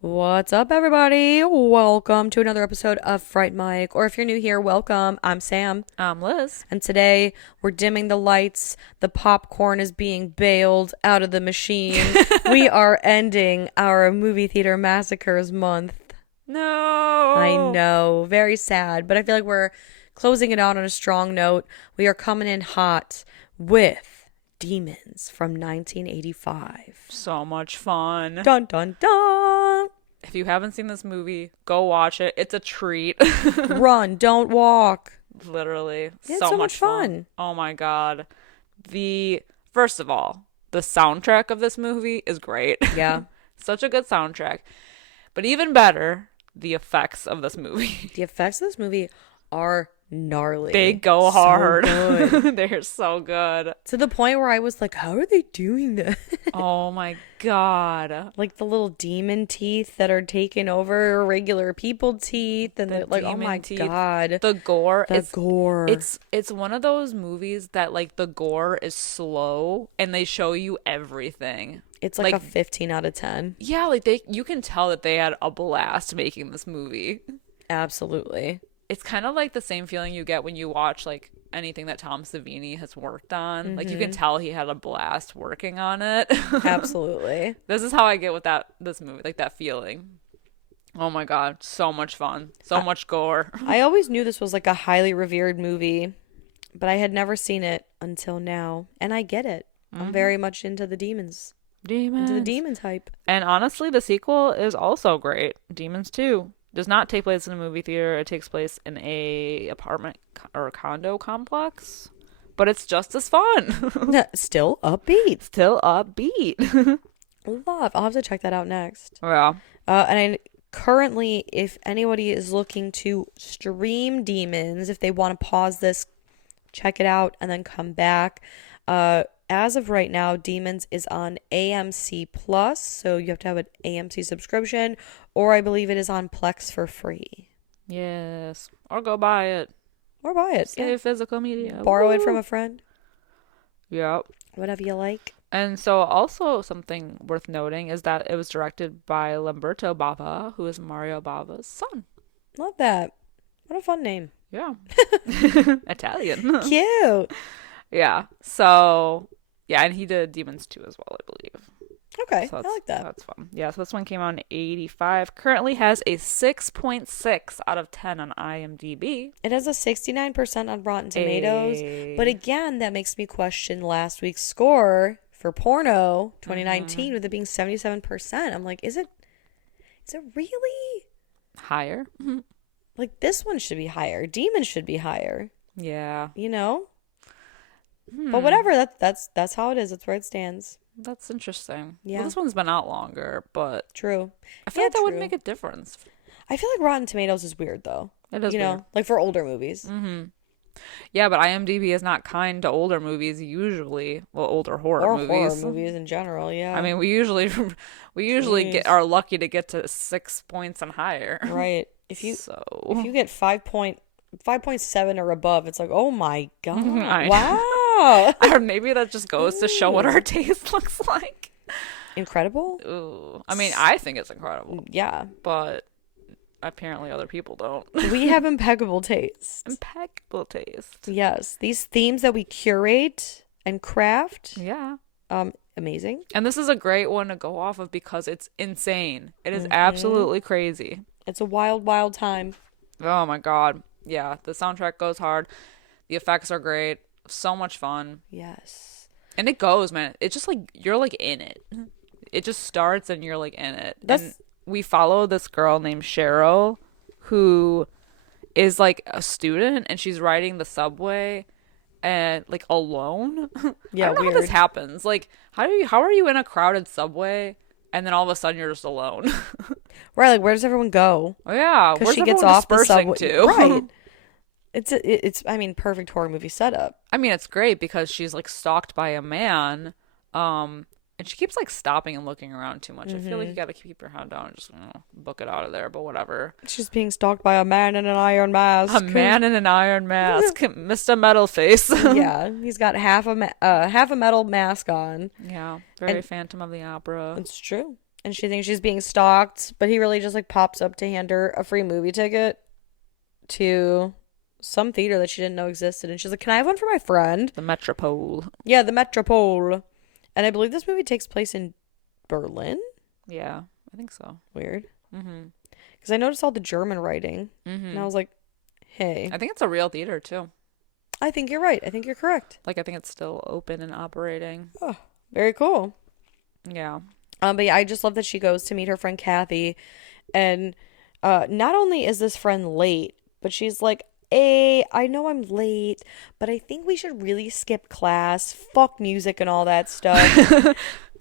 What's up, everybody? Welcome to another episode of Fright Mic. Or if you're new here, welcome. I'm Sam. I'm Liz. And today we're dimming the lights. The popcorn is being bailed out of the machine. We are ending our Movie Theatre Massacres month. No. I know. Very sad. But I feel like we're closing it out on a strong note. We are coming in hot with Demons from 1985. So much fun. Dun, dun, dun. If you haven't seen this movie, go watch it. It's a treat. Run, don't walk. Literally. It's so much fun. Oh my God. First of all, the soundtrack of this movie is great. Yeah. Such a good soundtrack. But even better, the effects of this movie. The effects of this movie are gnarly. They go hard. So good. They're so good. To the point where I was like, how are they doing this? Oh my God. Like the little demon teeth that are taking over regular people teeth, and like, oh my God. The gore. Gore. It's one of those movies that like the gore is slow and they show you everything. It's like a 15 out of 10. Yeah, like you can tell that they had a blast making this movie. Absolutely. It's kind of like the same feeling you get when you watch like anything that Tom Savini has worked on. Like you can tell he had a blast working on it. Absolutely. This is how I get with this movie, like that feeling. Oh my God, so much fun. So much gore. I always knew this was like a highly revered movie, but I had never seen it until now. And I get it. I'm very much into the demons. Into the demon type. And honestly, the sequel is also great. Demons 2. Does not take place in a movie theater. It takes place in a apartment or a condo complex, but it's just as fun. Still upbeat. Still upbeat. Love. I'll have to check that out next. Yeah. And currently, if anybody is looking to stream Demons, if they want to pause this, check it out and then come back. As of right now, Demons is on AMC Plus, so you have to have an AMC subscription, or I believe it is on Plex for free. Yes. Or go buy it. Or buy it. Get physical media. Borrow it from a friend. Yep. Whatever you like. And so also something worth noting is that it was directed by Lamberto Bava, who is Mario Bava's son. Love that. What a fun name. Yeah. Italian. Cute. Yeah. So, yeah, and he did Demons 2 as well, I believe. Okay, So I like that. That's fun. Yeah, so this one came out in 85. Currently has a 6.6 out of 10 on IMDb. It has a 69% on Rotten Tomatoes. But again, that makes me question last week's score for Porno 2019 with it being 77%. I'm like, is it really? Higher? Like, this one should be higher. Demons should be higher. Yeah. You know? But whatever, that's how it is. That's where it stands. That's interesting. Yeah. Well, this one's been out longer, but True. I feel like that would make a difference. I feel like Rotten Tomatoes is weird, though. It is you weird. know, like for older movies. Yeah, but IMDb is not kind to older movies usually. Well, older horror movies. Or horror movies in general, yeah. I mean, we usually are lucky to get to 6 points and higher. Right. If you get 5.7 or above, it's like, oh my God. Wow. Or maybe that just goes to show what our taste looks like. Incredible? Ooh. I mean, I think it's incredible. Yeah. But apparently other people don't. We have impeccable taste. Impeccable taste. Yes. These themes that we curate and craft. Yeah. Amazing. And this is a great one to go off of because it's insane. It is absolutely crazy. It's a wild, wild time. Oh my God. Yeah. The soundtrack goes hard. The effects are great. So much fun. Yes. And it goes, man. It's just like you're like in it. It just starts and you're like in it. And we follow this girl named Cheryl who is like a student and she's riding the subway and like alone. Yeah, I don't know how this happens. Like how are you in a crowded subway and then all of a sudden you're just alone? Right, like where does everyone go? Oh yeah, Because where's she gets everyone off the dispersing subway. to? Right. I mean, perfect horror movie setup. I mean, it's great because she's like stalked by a man, and she keeps like stopping and looking around too much. I feel like you gotta keep your head down and just book it out of there. But whatever. She's being stalked by a man in an iron A mask. man in an iron mask, Mr. Metal Face. Yeah, he's got half a metal mask on. Yeah, very And Phantom of the Opera. it's true. And she thinks she's being stalked, but he really just like pops up to hand her a free movie ticket to some theater that she didn't know existed. And she's like, "Can I have one for my friend?" The Metropole. Yeah, the Metropole. And I believe this movie takes place in Berlin. Yeah, I think so. Weird. Mm-hmm. Because I noticed all the German writing. And I was like, hey, I think it's a real theater too. I think you're right. I think you're correct. Like I think it's still open and operating. Oh, very cool. Yeah. But yeah, I just love that she goes to meet her friend Kathy. And not only is this friend late, but she's like, hey, I know I'm late, but I think we should really skip class. Fuck music and all that stuff.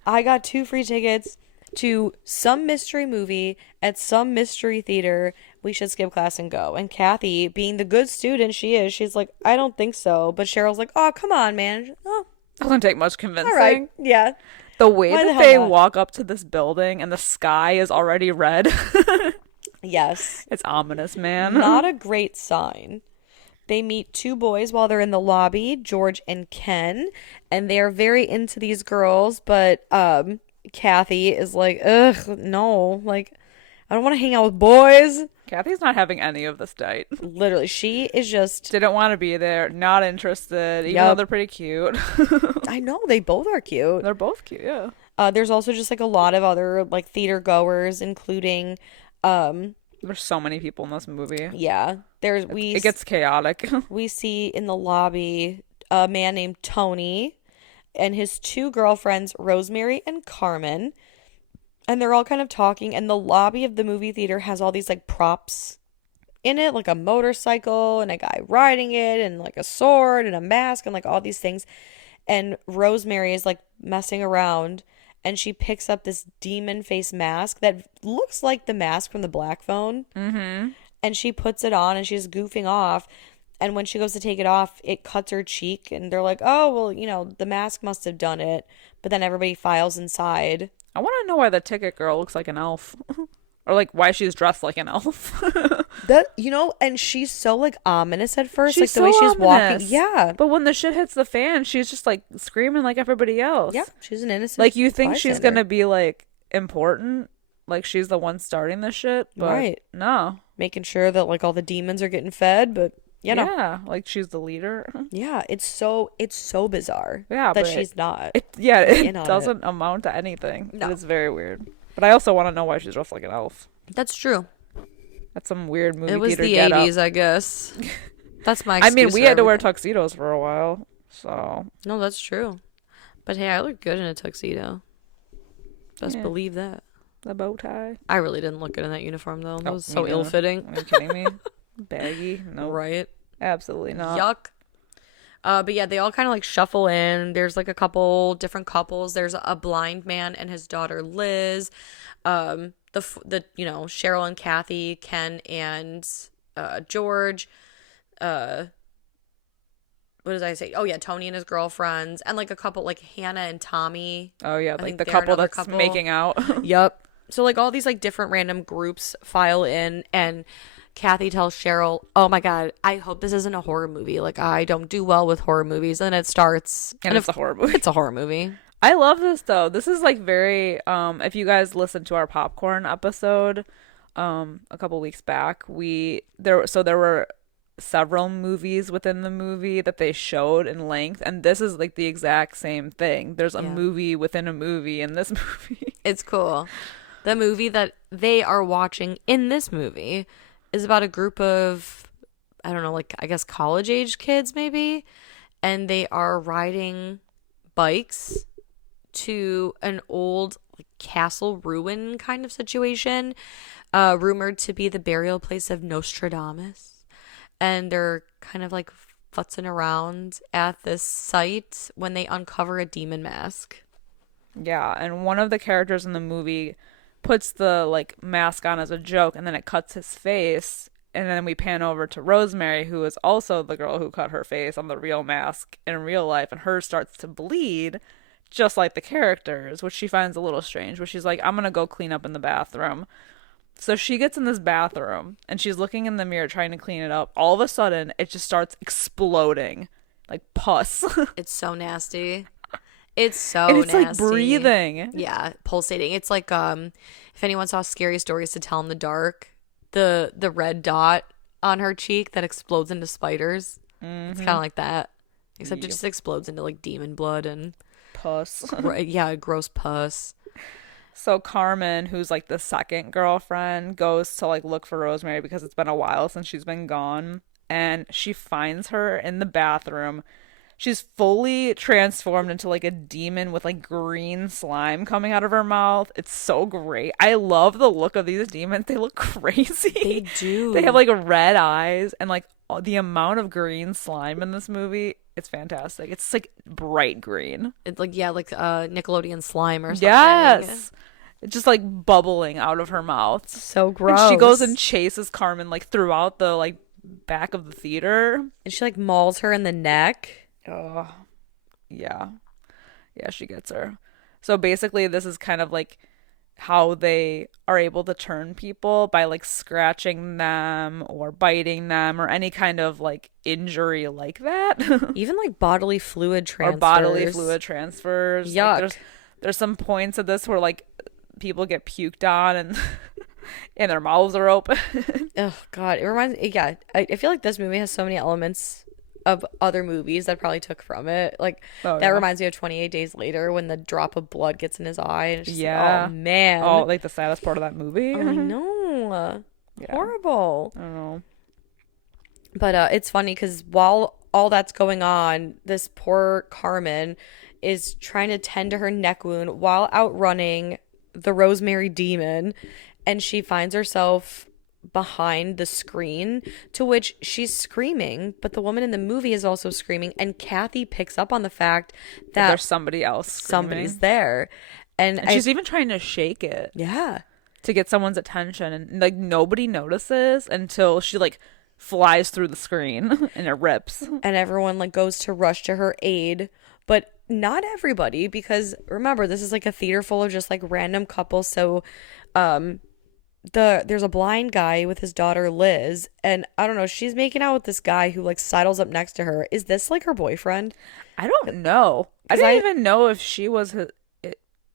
I got 2 free tickets to some mystery movie at some mystery theater. We should skip class and go. And Kathy, being the good student she is, she's like, I don't think so. But Cheryl's like, oh, come on, man. Oh, Doesn't take much convincing. all right. Yeah. The way Why the that hell they not? walk up to this building and the sky is already red. Yes. It's ominous, man. Not a great sign. They meet 2 boys while they're in the lobby, George and Ken, and they are very into these girls, but Kathy is like, ugh, no, like, I don't want to hang out with boys. Kathy's not having any of this date. Literally, she is just, Didn't want to be there, not interested, even though Yup. they're pretty cute. I know, they both are cute. They're both cute, yeah. There's also just like a lot of other like theater goers, including, There's so many people in this movie. yeah, It gets chaotic. we see in the lobby a man named Tony and his 2 girlfriends, Rosemary and Carmen. And they're all kind of talking. And the lobby of the movie theater has all these like props in it, like a motorcycle and a guy riding it and like a sword and a mask and like all these things. And Rosemary is like messing around and she picks up this demon face mask that looks like the mask from the Black Phone. Mm-hmm. And she puts it on and she's goofing off. And when she goes to take it off, it cuts her cheek. And they're like, oh, well, you know, the mask must have done it. But then everybody files inside. I want to know why the ticket girl looks like an elf. Or like why she's dressed like an elf. That, you know, and she's so like ominous at first. She's like the way so she's walking. ominous. Yeah. But when the shit hits the fan, she's just like screaming like everybody else. Yeah. She's an innocent. Like you think she's bystander. gonna be like important, like she's the one starting this shit, but Right. no. Making sure that like all the demons are getting fed. But, you know. Yeah, like she's the leader. Yeah. It's so bizarre. Yeah, that but she's not. It in on doesn't amount to anything. No. It's very weird. But I also want to know why she's dressed like an elf. That's true. That's some weird movie It was theater the get 80s, I guess. That's my I mean, excuse we for had to wear everything. tuxedos for a while, so No, that's true. But hey, I look good in a tuxedo. Just Yeah. believe that. the bow tie. I really didn't look good in that uniform though. That Oh, was me so neither. ill-fitting. Are you kidding me? Baggy? No, Right? absolutely not. Yuck. But yeah, they all kind of like shuffle in. There's like a couple different couples. There's a blind man and his daughter Liz. The you know, Cheryl and Kathy, Ken and George. What did I say? Oh yeah, Tony and his girlfriends, and like a couple like Hannah and Tommy. Oh yeah, I like think the they're couple another that's couple. making out. Yep. So like all these like different random groups file in, and Kathy tells Cheryl, "Oh my God, I hope this isn't a horror movie. Like I don't do well with horror movies." And it starts, And it's a horror movie. It's a horror movie. I love this though. This is like very if you guys listened to our popcorn episode a couple weeks back, there were several movies within the movie that they showed in length, and this is like the exact same thing. There's a Yeah. movie within a movie in this movie. It's cool. The movie that they are watching in this movie is about a group of, I don't know, like I guess college age kids maybe, and they are riding bikes to an old like, castle ruin kind of situation, rumored to be the burial place of Nostradamus. And they're kind of like futzing around at this site when they uncover a demon mask. Yeah, and one of the characters in the movie puts the like mask on as a joke, and then it cuts his face, And then we pan over to Rosemary, who is also the girl who cut her face on the real mask in real life, and hers starts to bleed just like the characters, which she finds a little strange. But she's like, I'm gonna go clean up in the bathroom. So she gets in this bathroom and she's looking in the mirror trying to clean it up. All of a sudden, it just starts exploding like pus. It's so nasty. It's so and it's nasty. like breathing. Yeah, pulsating. It's like if anyone saw Scary Stories to Tell in the Dark, the red dot on her cheek that explodes into spiders. It's kind of like that, except it just explodes into like demon blood and pus. Yeah, gross pus. So Carmen, who's like the second girlfriend, goes to like look for Rosemary because it's been a while since she's been gone, and she finds her in the bathroom. She's fully transformed into like a demon with like green slime coming out of her mouth. It's so great. I love the look of these demons. They look crazy. They do. They have like red eyes and like the amount of green slime in this movie. It's fantastic. It's like bright green. It's like, yeah, like Nickelodeon slime or something. Yes. It's just like bubbling out of her mouth. So gross. And she goes and chases Carmen like throughout the like back of the theater. And she like mauls her in the neck. Oh, yeah. Yeah, she gets her. So basically, this is kind of like how they are able to turn people by like scratching them or biting them or any kind of like injury like that. Even like bodily fluid transfers. Or bodily fluid transfers. Yuck. Like, there's some points of this where like people get puked on and and their mouths are open. Oh, God. It reminds me, yeah. I feel like this movie has so many elements of other movies that probably took from it. Like, that reminds me of 28 Days Later when the drop of blood gets in his eye. And it's just yeah. like, oh, man. Oh, like the saddest part of that movie. I know. Yeah. Horrible. I don't know. But it's funny because while all that's going on, this poor Carmen is trying to tend to her neck wound while outrunning the Rosemary demon. And she finds herself behind the screen, to which she's screaming, but the woman in the movie is also screaming, and Kathy picks up on the fact that there's somebody else screaming. Somebody's there, and she's even trying to shake it, to get someone's attention, and like nobody notices until she like flies through the screen and it rips, and everyone like goes to rush to her aid, but not everybody, because remember, this is like a theater full of just like random couples. So there's a blind guy with his daughter Liz, and I don't know, she's making out with this guy who like sidles up next to her. Is this like her boyfriend? I don't know. I didn't even know if she was his.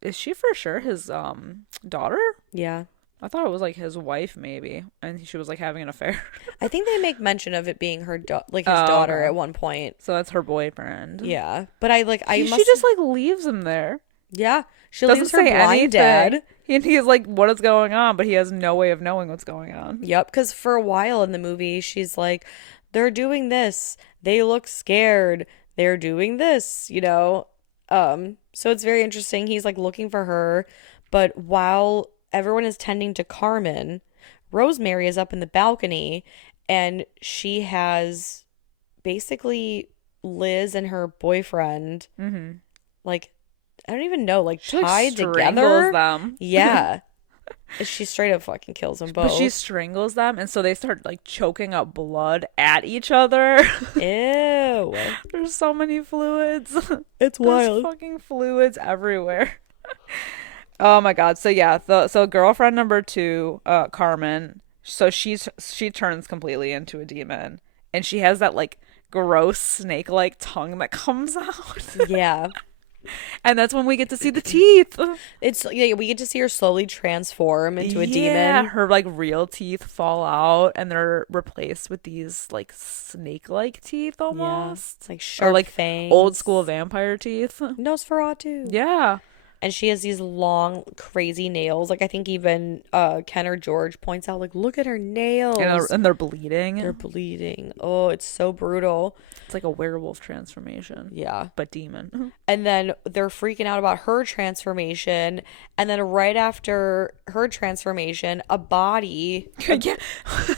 Is she for sure his daughter? Yeah, I thought it was like his wife maybe, and she was like having an affair. I think they make mention of it being her his daughter at one point. So that's her boyfriend. Yeah, but she just like leaves him there. Yeah, she doesn't leaves her say blind anything. dad. He's like, what is going on? But he has no way of knowing what's going on. Yep, because for a while in the movie, she's like, they're doing this. They look scared. They're doing this, you know? So it's very interesting. He's like looking for her. But while everyone is tending to Carmen, Rosemary is up in the balcony, and she has basically Liz and her boyfriend, like, I don't even know, like, she tied together. Them. Yeah. She straight up fucking kills them both. But she strangles them, and so they start like choking up blood at each other. Ew. There's so many fluids. It's wild. There's fucking fluids everywhere. Oh my god. So yeah, so girlfriend number 2, Carmen. So she turns completely into a demon, and she has that like gross snake-like tongue that comes out. Yeah. And that's when we get to see the teeth. We get to see her slowly transform into a demon. Yeah, her like real teeth fall out, and they're replaced with these like snake-like teeth almost. Yeah, it's like sharp, or like fangs. Old school vampire teeth. Nosferatu. Yeah. And she has these long, crazy nails. Like, I think even Ken or George points out, like, look at her nails. And they're bleeding. They're bleeding. Oh, it's so brutal. It's like a werewolf transformation. Yeah. But demon. And then they're freaking out about her transformation. And then right after her transformation, a body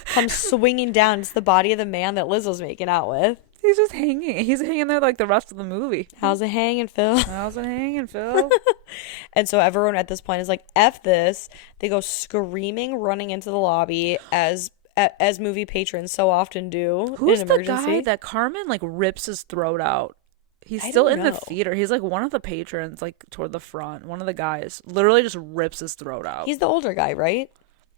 comes swinging down. It's the body of the man that Liz was making out with. He's just hanging. He's hanging there like the rest of the movie. How's it hanging, Phil? How's it hanging, Phil? And so everyone at this point is like, F this. They go screaming, running into the lobby as as movie patrons so often do. Who's in the emergency. guy that Carmen like rips his throat out? He's I still don't in the know. theater. He's like one of the patrons, like toward the front. One of the guys literally just rips his throat out. He's the older guy, right?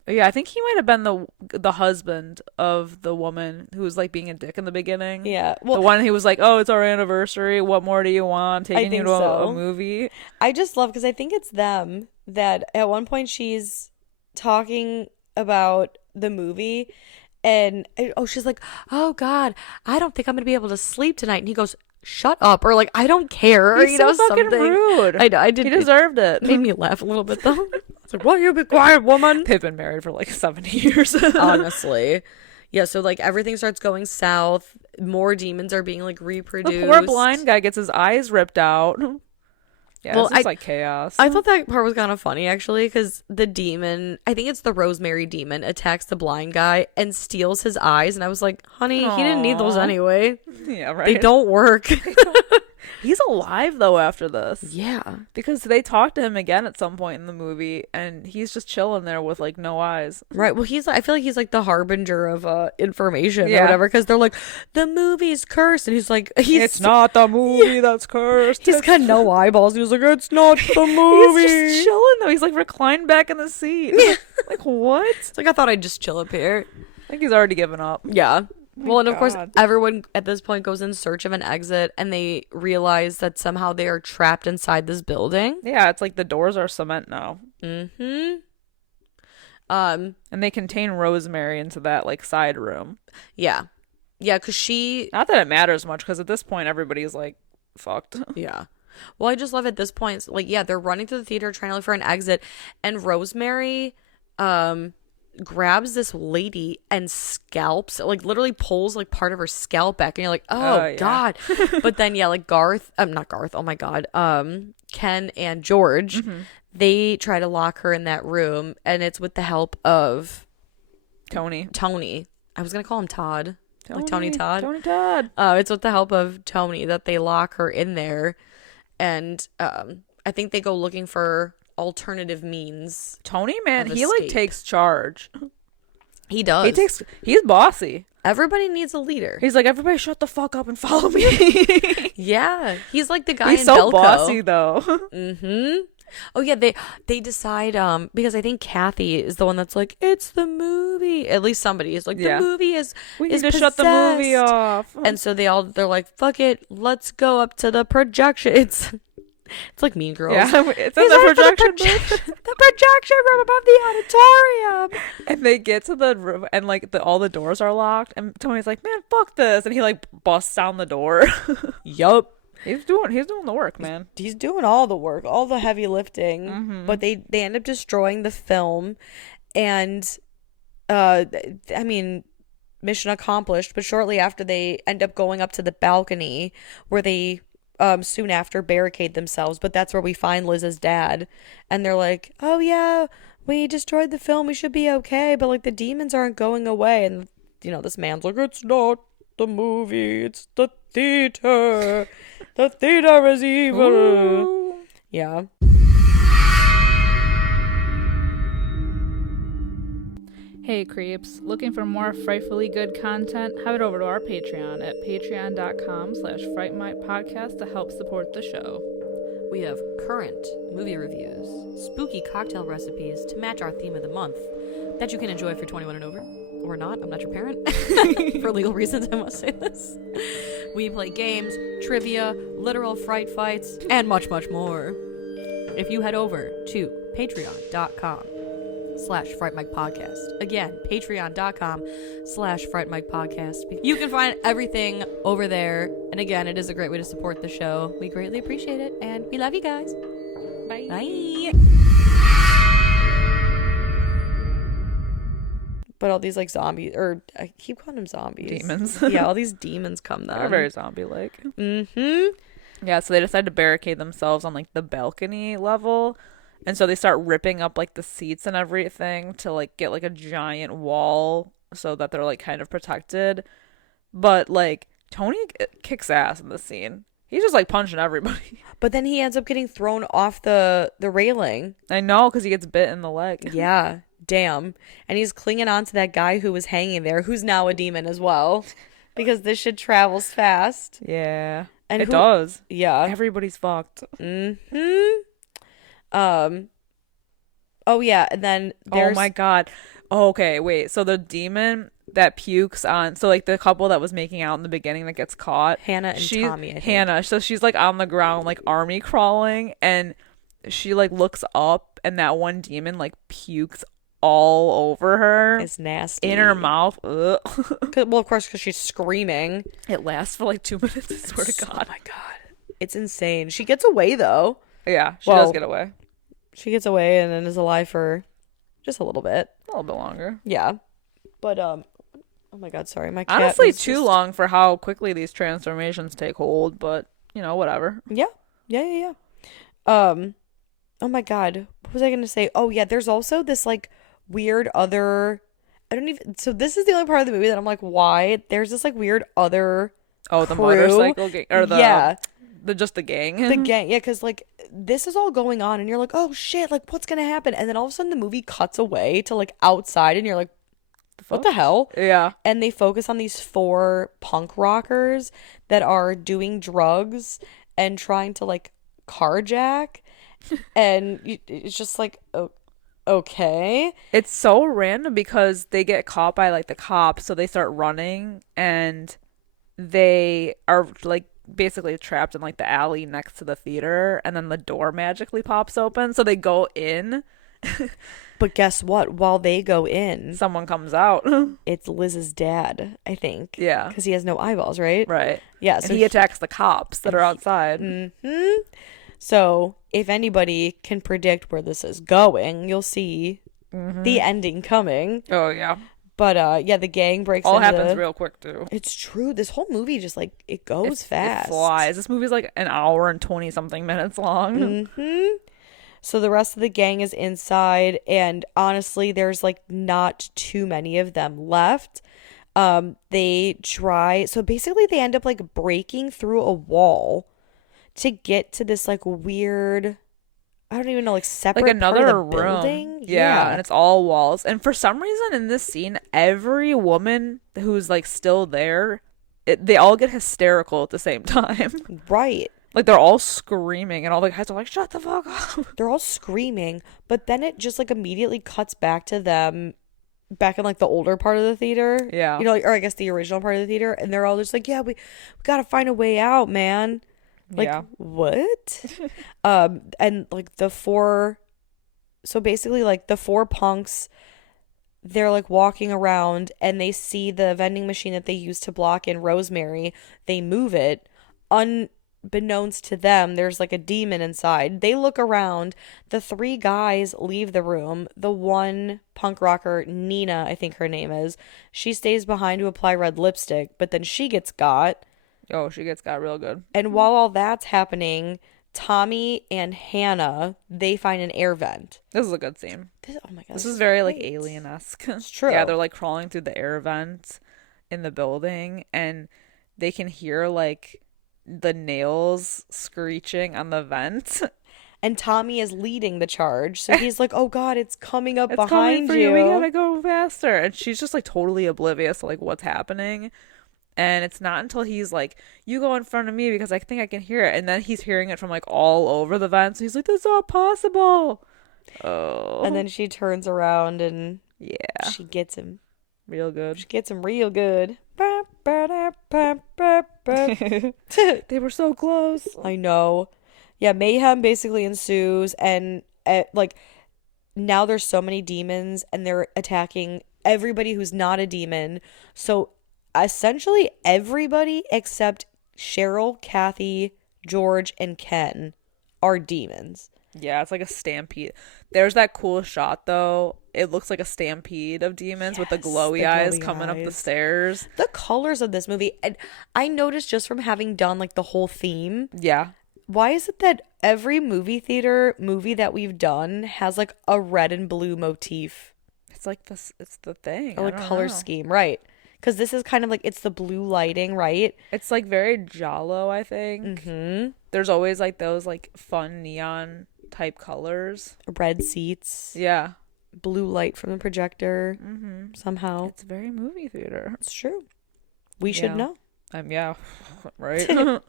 Yeah, I think he might have been the husband of the woman who was like being a dick in the beginning. Yeah. The one who was like, "Oh, it's our anniversary. What more do you want? Taking you think to a so. movie." I just love because I think it's them that at one point she's talking about the movie and she's like, "Oh God, I don't think I'm gonna be able to sleep tonight." And he goes, "Shut up," or like, "I don't care," or He's so fucking something. rude. I know, I did. He deserved it. Made me laugh a little bit though. It's like, "Will you be quiet, woman?" They've been married for like 70 years. Honestly. Yeah, so like everything starts going south. More demons are being like reproduced. The poor blind guy gets his eyes ripped out. Yeah, Well, it's just like chaos. I thought that part was kind of funny actually because the demon, I think it's the Rosemary demon, attacks the blind guy and steals his eyes. And I was like, honey, he didn't need those Aw. anyway. Yeah, right. They don't work. He's alive though after this. Yeah. Because they talk to him again at some point in the movie, and he's just chilling there with like no eyes. Right. Well, I feel like he's like the harbinger of information or Yeah. whatever because they're like, the movie's cursed. And he's like, It's not the movie that's cursed. He's got no eyeballs. And he's like, it's not the movie. He's just chilling though. He's like reclined back in the seat. Like what? It's like, I thought I'd just chill up here. I think he's already given up. Yeah. Well, and of course, God. everyone at this point goes in search of an exit and they realize that somehow they are trapped inside this building. Yeah, it's like the doors are cement now. Mm-hmm. And they contain Rosemary into that like side room. Yeah. Yeah, because she... Not that it matters much, because at this point everybody's like fucked. Yeah. Well, I just love at this point, like, yeah, they're running through the theater trying to look for an exit, and Rosemary grabs this lady and scalps, like literally pulls like part of her scalp back, and you're like, oh yeah. God. But then yeah, like not Garth, oh my God, Ken and George, they try to lock her in that room, and it's with the help of Tony. I was gonna call him Todd. Like Tony Todd. Tony Todd. It's with the help of Tony that they lock her in there, and I think they go looking for alternative means. Tony, man, of he like escape. takes charge. He does. He's bossy. Everybody needs a leader. He's like, everybody shut the fuck up and follow me. Yeah, he's like the guy He's in so Belko. bossy though. Mm-hmm. Oh yeah, they decide because I think Kathy is the one that's like, it's the movie. At least somebody is like, Yeah. the movie is We is need to shut the movie possessed. off. And so they're like, fuck it, let's go up to the projection. It's like Mean Girls. Yeah, it's in He's the ready for projection the booth. the projection room above the auditorium. And they get to the room, and like all the doors are locked. And Tony's like, "Man, fuck this!" And he like busts down the door. Yup. He's doing the work, man. He's doing all the work, all the heavy lifting. But they end up destroying the film, and I mean, mission accomplished. But shortly after, they end up going up to the balcony where they soon after barricade themselves. But that's where we find Liz's dad, and they're like, "Oh yeah, we destroyed the film. We should be okay." But like the demons aren't going away, and you know this man's like, "It's not the movie, it's the theater. The theater is evil." Ooh. Yeah. Hey creeps, looking for more frightfully good content? Head over to our Patreon at patreon.com/frightmicpodcast to help support the show. We have current movie reviews, spooky cocktail recipes to match our theme of the month that you can enjoy for 21 and over. Or not, I'm not your parent. For legal reasons, I must say this. We play games, trivia, literal fright fights, and much, much more. If you head over to patreon.com/Fright Mic Podcast. Again, patreon.com/Fright Mic Podcast. You can find everything over there. And again, it is a great way to support the show. We greatly appreciate it, and we love you guys. Bye. Bye. But all these like zombies, or I keep calling them zombies. Demons. Yeah, all these demons come then. They're very zombie-like. Mm-hmm. Yeah, so they decide to barricade themselves on like the balcony level. And so they start ripping up like the seats and everything to like get like a giant wall so that they're like kind of protected. But like Tony kicks ass in this scene. He's just like punching everybody. But then he ends up getting thrown off the railing. I know, because he gets bit in the leg. Yeah. damn. And he's clinging on to that guy who was hanging there, who's now a demon as well, because this shit travels fast. Yeah. And it does. Yeah. Everybody's fucked. Mm-hmm. Oh yeah, and then Oh my God. Oh, okay, wait. So the demon that pukes on, so like the couple that was making out in the beginning that gets caught, Hannah and Tommy, I think. Hannah. So she's like on the ground, like army crawling, and she like looks up, and that one demon like pukes all over her. It's nasty. In her mouth. Ugh. Well, of course, because she's screaming. It lasts for like 2 minutes. I swear to God. Oh my God, it's insane. She gets away though. Yeah, she does get away. She gets away and then is alive for just a little bit. A little bit longer. Yeah. But oh my God, sorry. My cat honestly too long for how quickly these transformations take hold, but you know, whatever. Yeah. Oh my God. What was I gonna say? Oh yeah, there's also this like weird other so this is the only part of the movie that I'm like, why? There's this like weird other the crew. motorcycle gang or the yeah. Just the gang. The gang, yeah, because like this is all going on and you're like, oh shit, like what's gonna happen? And then all of a sudden the movie cuts away to like outside and you're like, what the hell? Yeah. And they focus on these 4 punk rockers that are doing drugs and trying to like carjack. And it's just like, oh, okay. It's so random because they get caught by like the cops, so they start running and they are like basically trapped in like the alley next to the theater, and then the door magically pops open, so they go in. But guess what? While they go in, someone comes out. It's Liz's dad, I think. Yeah. Because he has no eyeballs, right? Right. Yeah. So he attacks the cops that are outside. Mm-hmm. So if anybody can predict where this is going, you'll see the ending coming. Oh, yeah. But yeah, the gang breaks all into happens real quick too. It's true. This whole movie just like it goes fast. It flies. This movie's like an hour and 20 something minutes long. Mm-hmm. So the rest of the gang is inside, and honestly, there's like not too many of them left. They try. So basically, they end up like breaking through a wall to get to this like weird. I don't even know, like separate like another part of the room. building. Yeah, and it's all walls. And for some reason in this scene, every woman who's like still there, they all get hysterical at the same time. Right. Like they're all screaming, and all the guys are like, "Shut the fuck up!" They're all screaming, but then it just like immediately cuts back to them, back in like the older part of the theater. Yeah, you know, like, or I guess the original part of the theater, and they're all just like, "Yeah, we gotta find a way out, man." Like, yeah. What? And like so basically like the 4 punks, they're like walking around and they see the vending machine that they used to block in Rosemary. They move it. Unbeknownst to them, there's like a demon inside. They look around. The 3 guys leave the room. The one punk rocker, Nina, I think her name is, she stays behind to apply red lipstick, but then she gets got. Oh, she gets got real good. And while all that's happening, Tommy and Hannah, they find an air vent. This is a good scene. Oh my God. This is very like alien-esque. It's true. Yeah, they're like crawling through the air vent in the building, and they can hear like the nails screeching on the vent. And Tommy is leading the charge. So he's like, oh God, it's coming up it's behind coming for you. We gotta go faster. And she's just like totally oblivious to like what's happening. And it's not until he's like, you go in front of me because I think I can hear it. And then he's hearing it from like all over the vent. So he's like, that's not possible. Oh. And then she turns around and yeah, she gets him. Real good. She gets him real good. They were so close. I know. Yeah, mayhem basically ensues. And like now there's so many demons and they're attacking everybody who's not a demon. So essentially everybody except Cheryl, Kathy, George, and Ken are demons. Yeah, it's like a stampede. There's that cool shot though. It looks like a stampede of demons with the glowy eyes coming up the stairs. The colors of this movie, and I noticed just from having done like the whole theme. Yeah. Why is it that every movie theater movie that we've done has like a red and blue motif? It's like this. It's the thing. Or like color scheme, right? Because this is kind of like, it's the blue lighting, right? It's like very giallo, I think. Mm-hmm. There's always like those like fun neon type colors. Red seats. Yeah. blue light from the projector somehow. It's very movie theater. It's true. We should know. Yeah, right.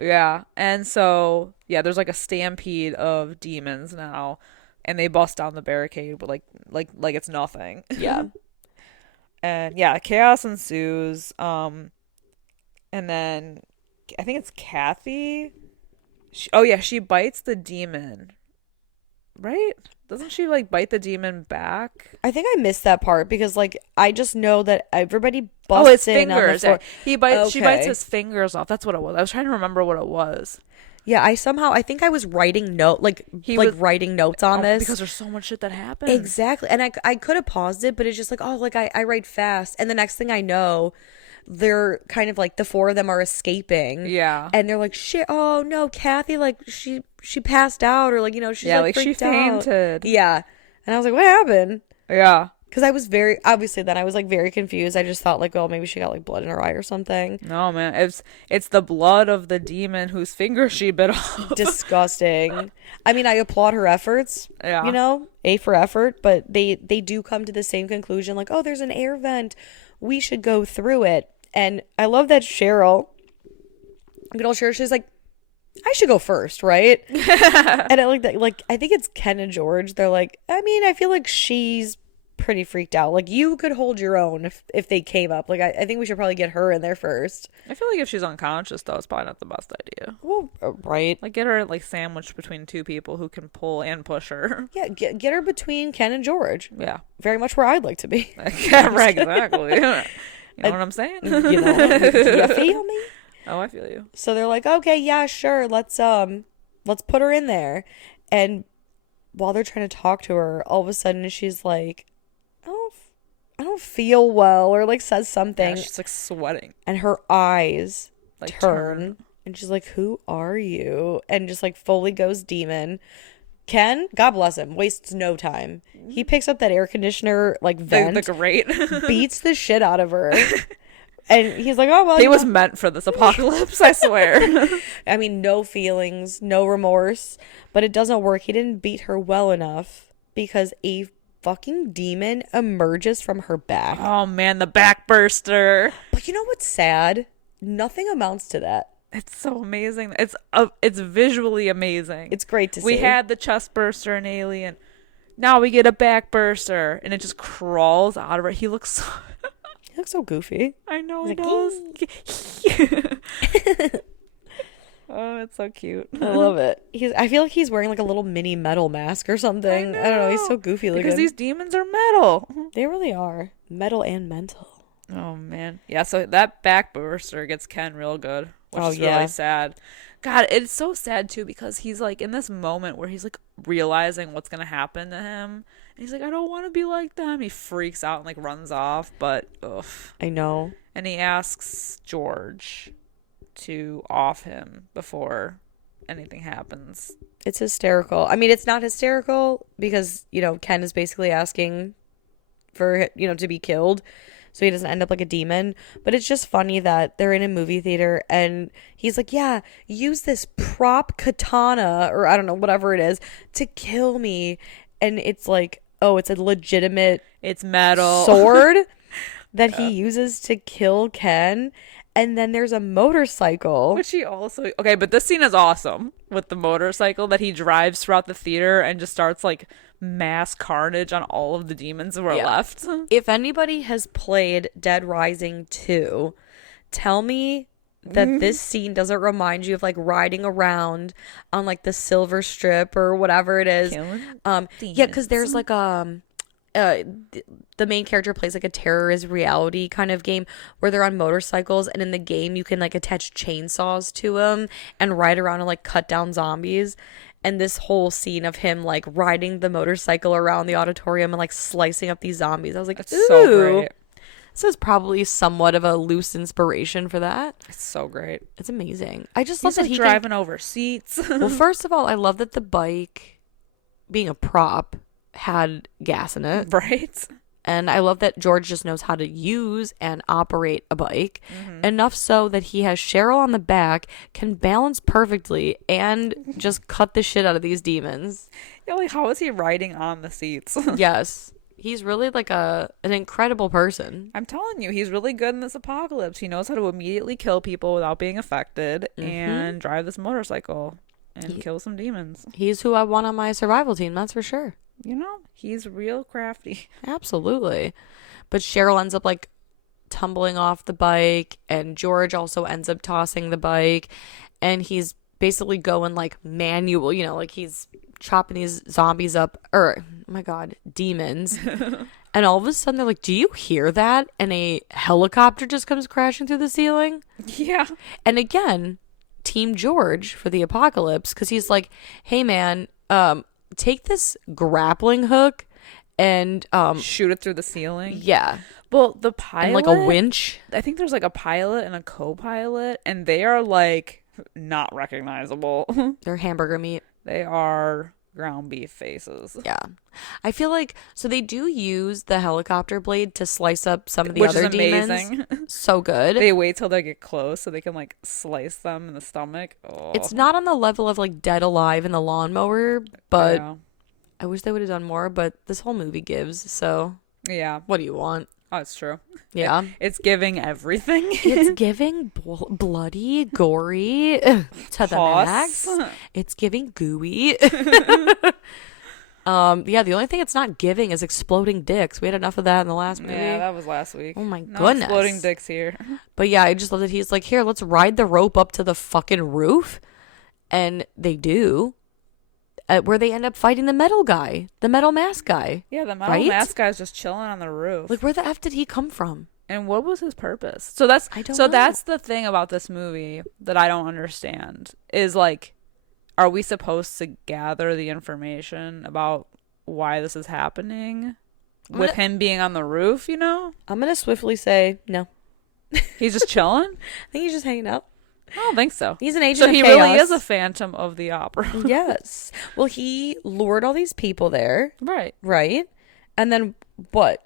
Yeah, and so there's like a stampede of demons now, and they bust down the barricade, but like it's nothing. Yeah. And chaos ensues. And then I think it's Kathy. She bites the demon, right? Doesn't she like bite the demon back? I think I missed that part because like I just know that everybody busts in on the floor. She bites his fingers off. That's what it was. I was trying to remember what it was. Yeah, I think I was writing writing notes on this because there's so much shit that happens. Exactly. And I could have paused it, but it's just like, I write fast. And the next thing I know, they're kind of like the four of them are escaping. Yeah. And they're like, shit, oh no, Kathy, like she passed out, or like, she's like she freaked out. fainted. Yeah. And I was like, what happened? Yeah. Because I was very confused. I just thought like, oh, maybe she got like blood in her eye or something. No, man. It's the blood of the demon whose finger she bit off. Disgusting. I mean, I applaud her efforts. Yeah. A for effort, but they do come to the same conclusion, like, oh, there's an air vent. We should go through it. And I love that Cheryl, good old Cheryl, she's like, I should go first, right? And I like that. Like, I think it's Ken and George. They're like, I mean, I feel like she's pretty freaked out. Like, you could hold your own if they came up. Like, I think we should probably get her in there first. I feel like if she's unconscious, though, it's probably not the best idea. Well, right. Like, get her like sandwiched between two people who can pull and push her. Yeah, get her between Ken and George. Yeah, very much where I'd like to be. Yeah, right, exactly. You know what I'm saying? You feel me? Oh, I feel you. So they're like, okay, yeah, sure, let's put her in there. And while they're trying to talk to her, all of a sudden she's like, I don't feel well, or like says something. Yeah, she's like sweating, and her eyes like turn, and she's like, who are you? And just like fully goes demon. Ken, God bless him, wastes no time. He picks up that air conditioner like vent, the grate, beats the shit out of her. And he's like, oh, well, he was meant for this apocalypse, I swear. I mean, no feelings, no remorse, but it doesn't work. He didn't beat her well enough because a fucking demon emerges from her back. Oh man, the backburster. But you know what's sad? Nothing amounts to that. It's so amazing. It's visually amazing. It's great to see. We had the chest burster in Alien. Now we get a backburster, and it just crawls out of her. He looks so goofy. I know he like, does. Oh, it's so cute. I love it. I feel like he's wearing like a little mini metal mask or something. I don't know. He's so goofy looking. Because these demons are metal. They really are. Metal and mental. Oh, man. Yeah, so that backburster gets Ken real good, which is really sad. God, it's so sad, too, because he's like in this moment where he's like realizing what's going to happen to him. And he's like, I don't want to be like them. He freaks out and like runs off, but ugh. I know. And he asks George to off him before anything happens. It's hysterical. I mean, it's not hysterical because, Ken is basically asking for, to be killed so he doesn't end up like a demon. But it's just funny that they're in a movie theater and he's like, yeah, use this prop katana or I don't know, whatever it is to kill me. And it's like, oh, it's a legitimate it's metal sword that he uses to kill Ken. And then there's a motorcycle. Which he also... Okay, but this scene is awesome with the motorcycle that he drives throughout the theater and just starts, like, mass carnage on all of the demons that were left. If anybody has played Dead Rising 2, tell me that this scene doesn't remind you of, like, riding around on, like, the silver strip or whatever it is. Yeah, because there's, like, the main character plays like a terrorist reality kind of game where they're on motorcycles, and in the game you can like attach chainsaws to them and ride around and like cut down zombies. And this whole scene of him like riding the motorcycle around the auditorium and like slicing up these zombies, I was like, it's so great. This is probably somewhat of a loose inspiration for that. It's so great. It's amazing. I just love that he's driving over seats. Well, first of all, I love that the bike, being a prop, had gas in it. Right. And I love that George just knows how to use and operate a bike. Enough so that he has Cheryl on the back, can balance perfectly, and just cut the shit out of these demons. Yeah, like how is he riding on the seats? Yes. He's really like an incredible person. I'm telling you, he's really good in this apocalypse. He knows how to immediately kill people without being affected and drive this motorcycle and kill some demons. He's who I want on my survival team, that's for sure. You know, he's real crafty. Absolutely. But Cheryl ends up like tumbling off the bike, and George also ends up tossing the bike, and he's basically going like manual, like he's chopping these zombies up, or oh my god, demons. And all of a sudden they're like, do you hear that? And a helicopter just comes crashing through the ceiling. Yeah. And again, Team George for the apocalypse, because he's like, hey man, take this grappling hook and shoot it through the ceiling. Yeah. Well, the pilot, and like a winch. I think there's like a pilot and a co-pilot, and they are like not recognizable. They're hamburger meat. They are ground beef faces. Yeah. I feel like, so they do use the helicopter blade to slice up some of the Which other is amazing. demons. So good. They wait till they get close so they can like slice them in the stomach. Oh. It's not on the level of like Dead Alive in the lawnmower, but Yeah. I wish they would have done more, but this whole movie gives, so Yeah. what do you want? Oh, it's true. Yeah. It's giving everything. It's giving bloody, gory to the max. It's giving gooey. Yeah, the only thing it's not giving is exploding dicks. We had enough of that in the last movie. Yeah, that was last week. Oh my No goodness. exploding dicks here. But yeah, I just love that he's like, here, let's ride the rope up to the fucking roof. And they do. Where they end up fighting the metal guy, the metal mask guy. Yeah, the metal right? mask guy's just chilling on the roof. Like, where the F did he come from? And what was his purpose? So that's I don't know. that's the thing about this movie that I don't understand is like, are we supposed to gather the information about why this is happening with him being on the roof? I'm gonna swiftly say no. He's just chilling. I think he's just hanging out. I don't think so. He's an agent So of he chaos. really is a Phantom of the Opera. Yes. Well, he lured all these people there, Right. right? And then what?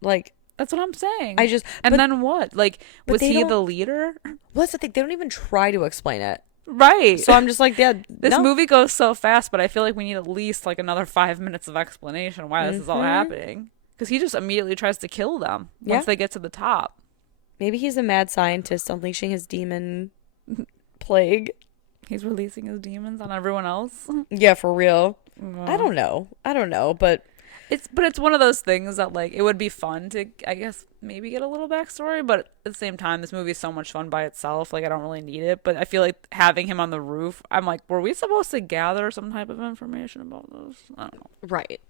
Like, That's what I'm saying. but then what? Like, but was they he don't- the leader? what's the thing? They don't even try to explain it. Right. So I'm just like, yeah, This no. movie goes so fast, but I feel like we need at least like another 5 minutes of explanation why this is all happening. Because he just immediately tries to kill them once they get to the top. Maybe he's a mad scientist unleashing his demon plague. He's releasing his demons on everyone else. Yeah, for real. I don't know, but It's one of those things that like it would be fun to, I guess, maybe get a little backstory, but at the same time this movie is so much fun by itself, like I don't really need it. But I feel like having him on the roof, I'm like, were we supposed to gather some type of information about this? I don't know. right.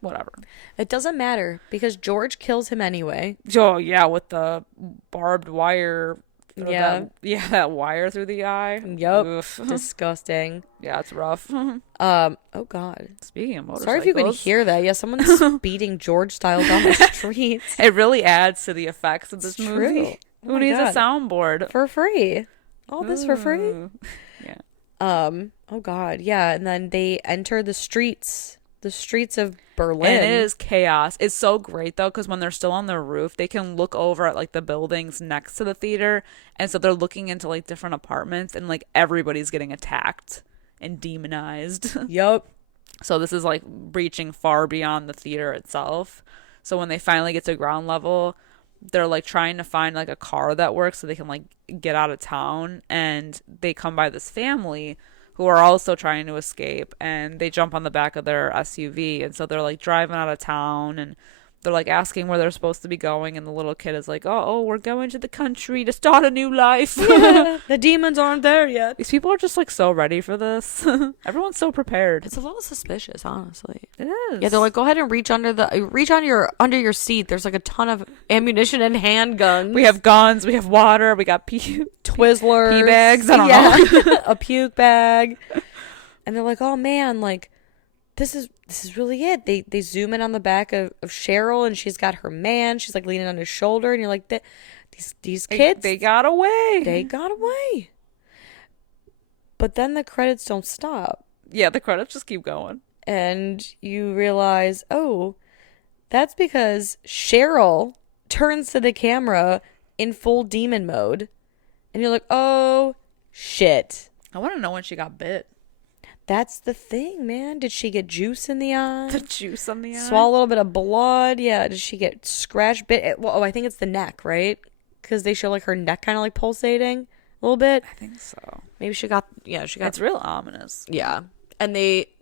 Whatever. It doesn't matter because George kills him anyway. Oh yeah, with the barbed wire. Yeah. That wire through the eye. Yup. Oof. Disgusting. Yeah, it's rough. Oh god. Speaking of motorcycles, Sorry if you can hear that. Yeah, someone's speeding George style down the streets. it really adds to the effects of this It's movie. true. Oh Who my needs God. a soundboard? For free. All this for free? Ooh. Yeah. Oh god, yeah, and then they enter the streets of Berlin. And it is chaos. It's so great though, because when they're still on the roof, they can look over at like the buildings next to the theater, and so they're looking into like different apartments, and like everybody's getting attacked and demonized. Yup. So this is like reaching far beyond the theater itself. So when they finally get to ground level, they're like trying to find like a car that works so they can like get out of town, and they come by this family who are also trying to escape, and they jump on the back of their SUV, and so they're like driving out of town, and they're like asking where they're supposed to be going, and the little kid is like, oh, we're going to the country to start a new life. Yeah, the demons aren't there yet. These people are just like so ready for this. Everyone's so prepared. It's a little suspicious, honestly. It is. Yeah, they're like, go ahead and reach under your seat. There's like a ton of ammunition and handguns. we have guns, we have water, we got Twizzlers, pee bags. I don't know, a puke bag, and they're like, oh man, like this is really it. They zoom in on the back of Cheryl, and she's got her man. She's like leaning on his shoulder, and you're like, these kids, they got away. They got away. But then the credits don't stop. Yeah, the credits just keep going. And you realize, oh, that's because Cheryl turns to the camera in full demon mode. And you're like, oh, shit. I want to know when she got bit. That's the thing, man. Did she get juice in the eye? The juice on the eye. Swallow a little bit of blood? Yeah. Did she get scratched? Well, I think it's the neck, right? Because they show like her neck kind of like pulsating a little bit. I think so. Maybe she got. It's real ominous. Yeah. And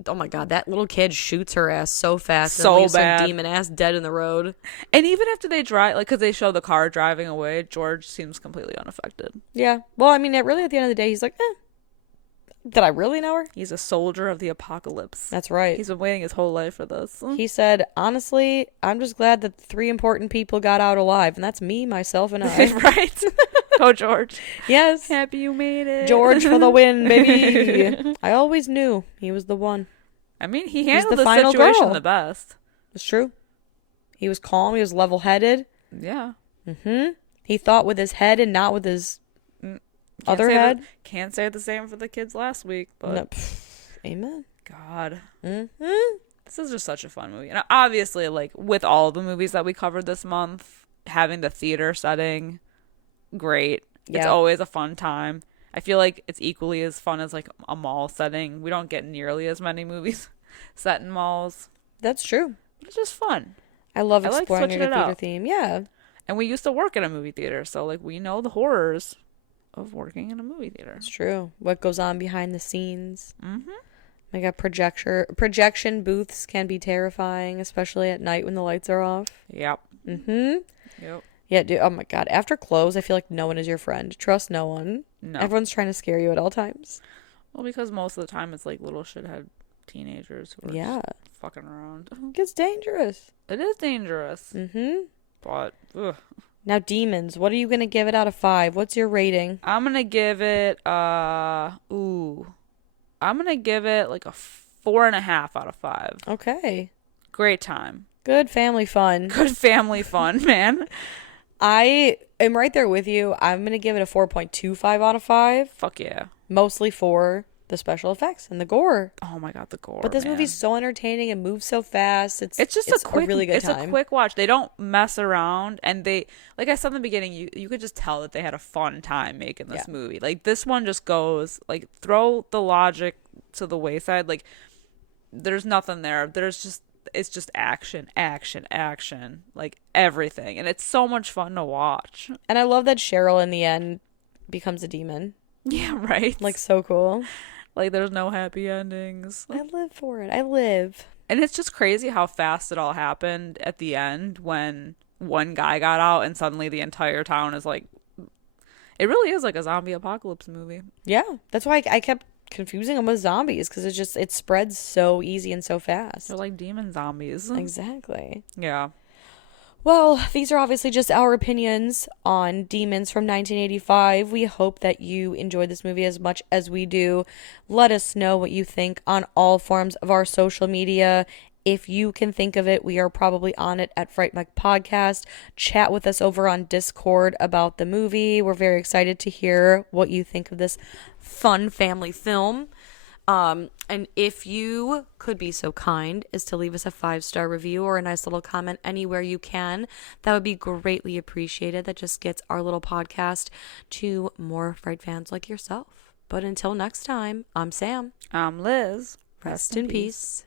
oh my God, that little kid shoots her ass so fast. So and leaves bad. Some demon ass dead in the road. And even after they drive, like, because they show the car driving away, George seems completely unaffected. Yeah. Well, I mean, really, at the end of the day, he's like, did I really know her? He's a soldier of the apocalypse. That's right. He's been waiting his whole life for this. He said, honestly, I'm just glad that 3 important people got out alive. And that's me, myself, and I. Right? Go, George. Yes. Happy you made it. George for the win, baby. I always knew he was the one. I mean, he handled the the final situation girl. the best. It's true. He was calm. He was level-headed. Yeah. He thought with his head and not with his other head. Can't say the same for the kids last week, but No. Amen. God. Mm-hmm. This is just such a fun movie. And obviously, like, with all the movies that we covered this month, having the theater setting, great. Yeah. It's always a fun time. I feel like it's equally as fun as, like, a mall setting. We don't get nearly as many movies set in malls. That's true. But it's just fun. I love like exploring switching your it theater up. theme. Yeah. And we used to work at a movie theater, so, like, we know the horrors of working in a movie theater. It's true. What goes on behind the scenes. Mm-hmm. Like a projection booths can be terrifying, especially at night when the lights are off. Yep. Mm-hmm. Yep. Yeah, dude. Oh my God. After close, I feel like no one is your friend. Trust no one. No. Everyone's trying to scare you at all times. Well, because most of the time it's like little shithead teenagers who are just fucking around. It gets dangerous. It is dangerous. Mm-hmm. But, ugh. Now, Demons. What are you going to give it out of 5? What's your rating? I'm going to give it, I'm going to give it like a 4.5 out of 5. Okay. Great time. Good family fun. Good family fun, man. I am right there with you. I'm going to give it a 4.25 out of 5. Fuck yeah. Mostly for the special effects and the gore. Oh my God, the gore. But this man. movie's so entertaining and moves so fast. It's just a really good time. It's a quick watch. They don't mess around, and they, like I said in the beginning, you could just tell that they had a fun time making this movie. Like, this one just goes, like, throw the logic to the wayside. Like, there's nothing there. It's just action, action, action, like everything, and it's so much fun to watch. And I love that Cheryl in the end becomes a demon. Yeah, right. Like, so cool. Like, there's no happy endings. I live for it. I live. And it's just crazy how fast it all happened at the end when one guy got out and suddenly the entire town is like, it really is like a zombie apocalypse movie. Yeah. That's why I kept confusing them with zombies, because it spreads so easy and so fast. They're like demon zombies. Exactly. Yeah. Well, these are obviously just our opinions on Demons from 1985. We hope that you enjoyed this movie as much as we do. Let us know what you think on all forms of our social media. If you can think of it, we are probably on it at Fright Mic Podcast. Chat with us over on Discord about the movie. We're very excited to hear what you think of this fun family film. And if you could be so kind as to leave us a 5-star review or a nice little comment anywhere you can, that would be greatly appreciated. That just gets our little podcast to more Fright fans like yourself. But until next time, I'm Sam. I'm Liz. Rest in peace.